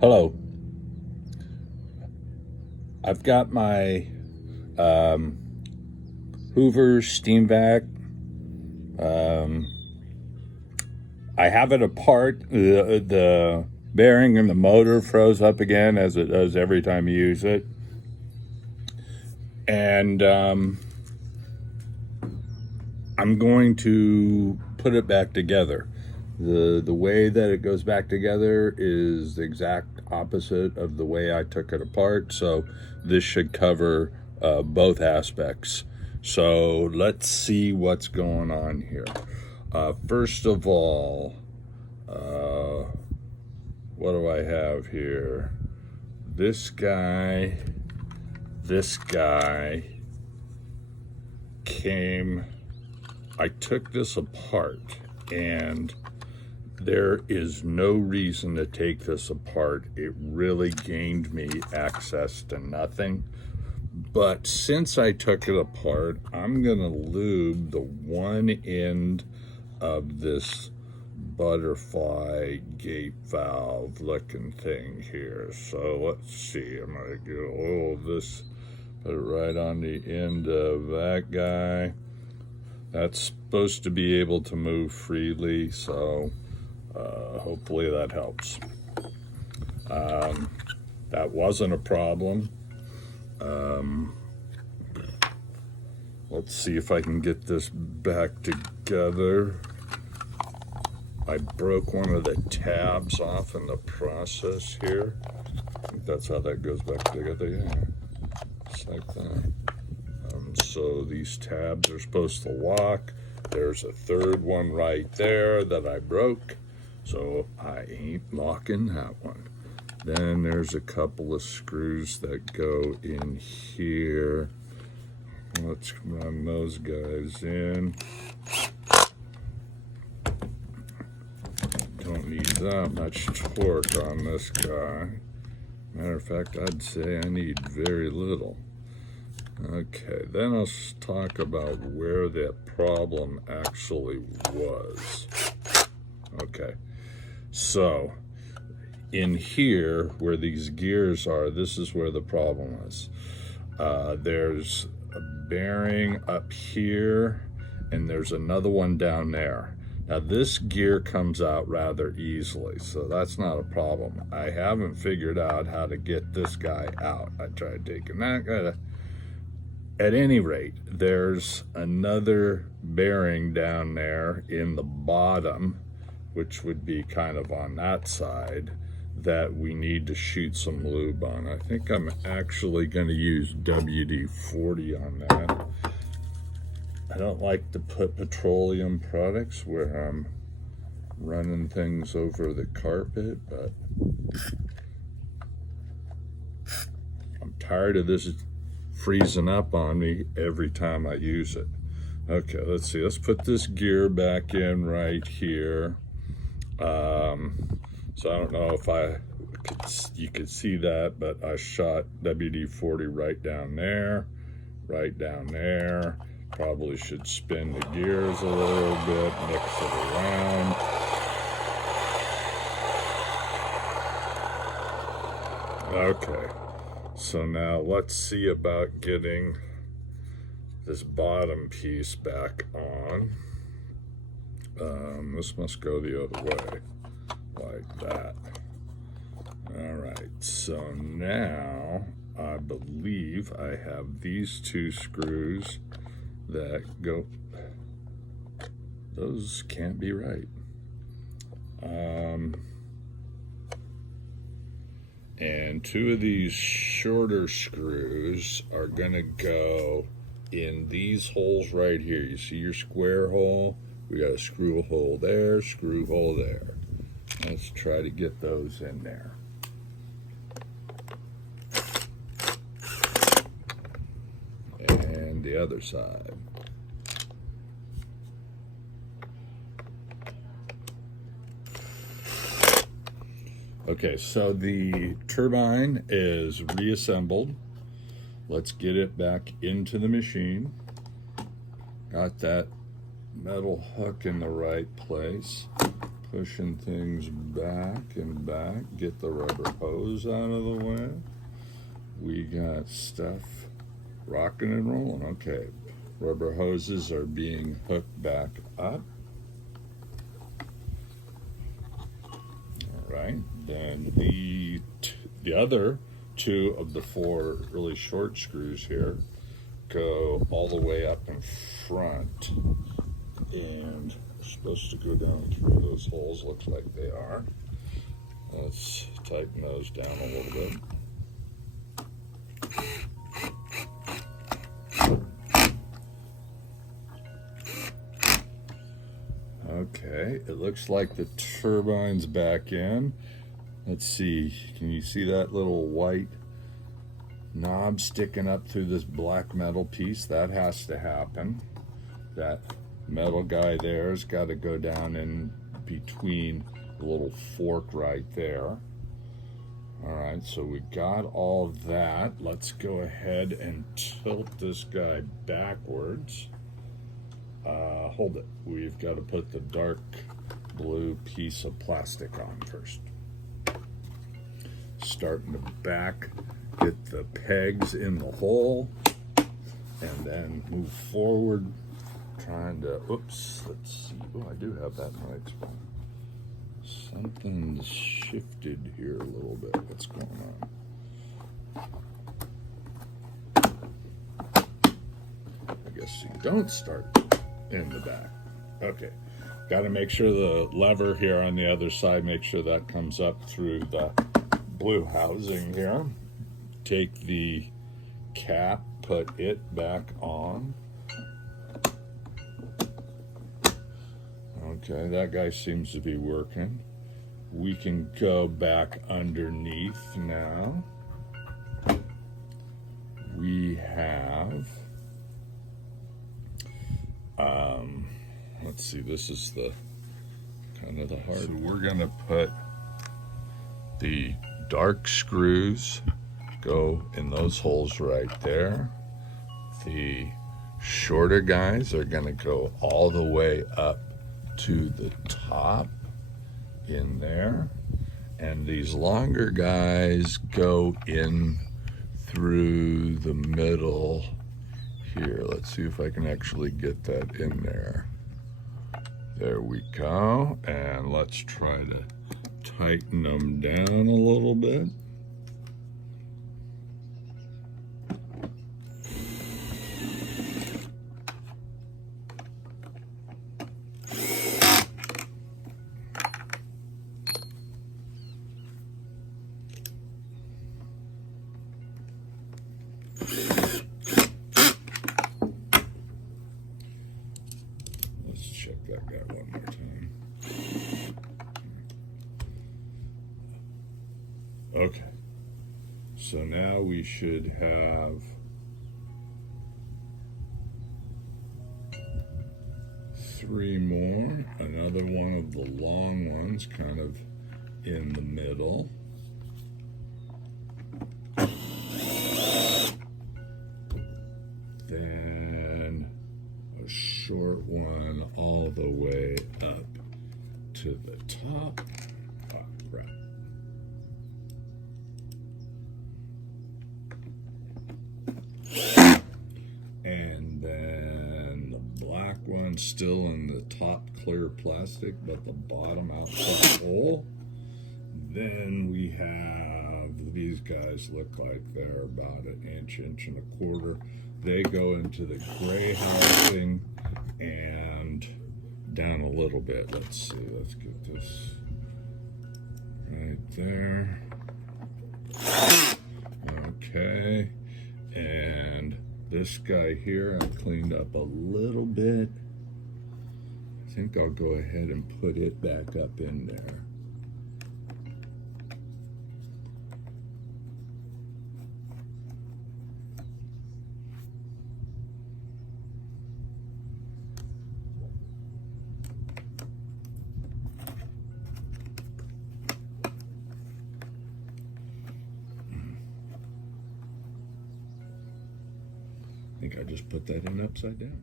Hello. I've got my Hoover Steamvac. I have it apart. The bearing and the motor froze up again, as it does every time you use it. And I'm going to put it back together. The way that it goes back together is the exact opposite of the way I took it apart, so this should cover both aspects. So let's see what's going on here. First of all, what do I have here? This guy came, I took this apart, and there is no reason to take this apart. It really gained me access to nothing. But since I took it apart, I'm gonna lube the one end of this butterfly gate valve looking thing here. So let's see, I'm gonna get a little of this, put it right on the end of that guy. That's supposed to be able to move freely, so hopefully that helps. That wasn't a problem. Let's see if I can get this back together. I broke one of the tabs off in the process here. I think that's how that goes back together, yeah. Just like that. So these tabs are supposed to lock. There's a third one right there that I broke, so I ain't locking that one. Then there's a couple of screws that go in here. Let's run those guys in. Don't need that much torque on this guy. Matter of fact, I'd say I need very little. Okay, then let's talk about where that problem actually was. Okay, so in here where these gears are, this is where the problem is. There's a bearing up here, and there's another one down there. Now this gear comes out rather easily, so that's not a problem. I haven't figured out how to get this guy out. I tried taking that guy. At any rate, there's another bearing down there in the bottom, which would be kind of on that side, that we need to shoot some lube on. I think I'm actually going to use WD-40 on that. I don't like to put petroleum products where I'm running things over the carpet, but I'm tired of this freezing up on me every time I use it. Okay, let's see. Let's put this gear back in right here. So I don't know if you could see that, but I shot WD-40 right down there, right down there. Probably should spin the gears a little bit, mix it around. Okay, so now let's see about getting this bottom piece back on. This must go the other way, like that. All right, so now I believe I have these two screws that go, those can't be right. And two of these shorter screws are gonna go in these holes right here. You see your square hole? We got a screw hole there, screw hole there. Let's try to get those in there. And the other side. Okay, so the turbine is reassembled. Let's get it back into the machine. Got that metal hook in the right place. pushing things back and back. Get the rubber hose out of the way. We got stuff rocking and rolling. Okay, rubber hoses are being hooked back up. All right, then the other two of the four really short screws here go all the way up in front, and we're supposed to go down through those holes. Looks like they are. Let's tighten those down a little bit. Okay, it looks like the turbine's back in. Let's see, can you see that little white knob sticking up through this black metal piece? That has to happen. That metal guy there's got to go down in between the little fork right there. All right, so we got all of that. Let's go ahead and tilt this guy backwards. Hold it. We've got to put the dark blue piece of plastic on first. Starting to back, get the pegs in the hole, and then move forward, trying to, oops, let's see. Oh, I do have that in the right spot. Something's shifted here a little bit. What's going on? I guess you don't start in the back. Okay, got to make sure the lever here on the other side, make sure that comes up through the blue housing here. Take the cap, put it back on. Okay, that guy seems to be working. We can go back underneath now. We have let's see, this is the kind of the hard. So we're gonna put the dark screws go in those holes right there. The shorter guys are gonna go all the way up to the top in there, and these longer guys go in through the middle here. Let's see if I can actually get that in there. There we go, and let's try to tighten them down a little bit. Check that guy one more time. Okay, so now we should have three more. Another one of the long ones kind of in the middle. Then a short one all the way up to the top. Oh, crap. And then the black one still in the top clear plastic, but the bottom outside hole. Then we have, these guys look like they're about an inch and a quarter. They go into the gray housing and down a little bit. Let's see, let's get this right there. Okay, and this guy here I cleaned up a little bit. I think I'll go ahead and put it back up in there. I think I just put that in upside down.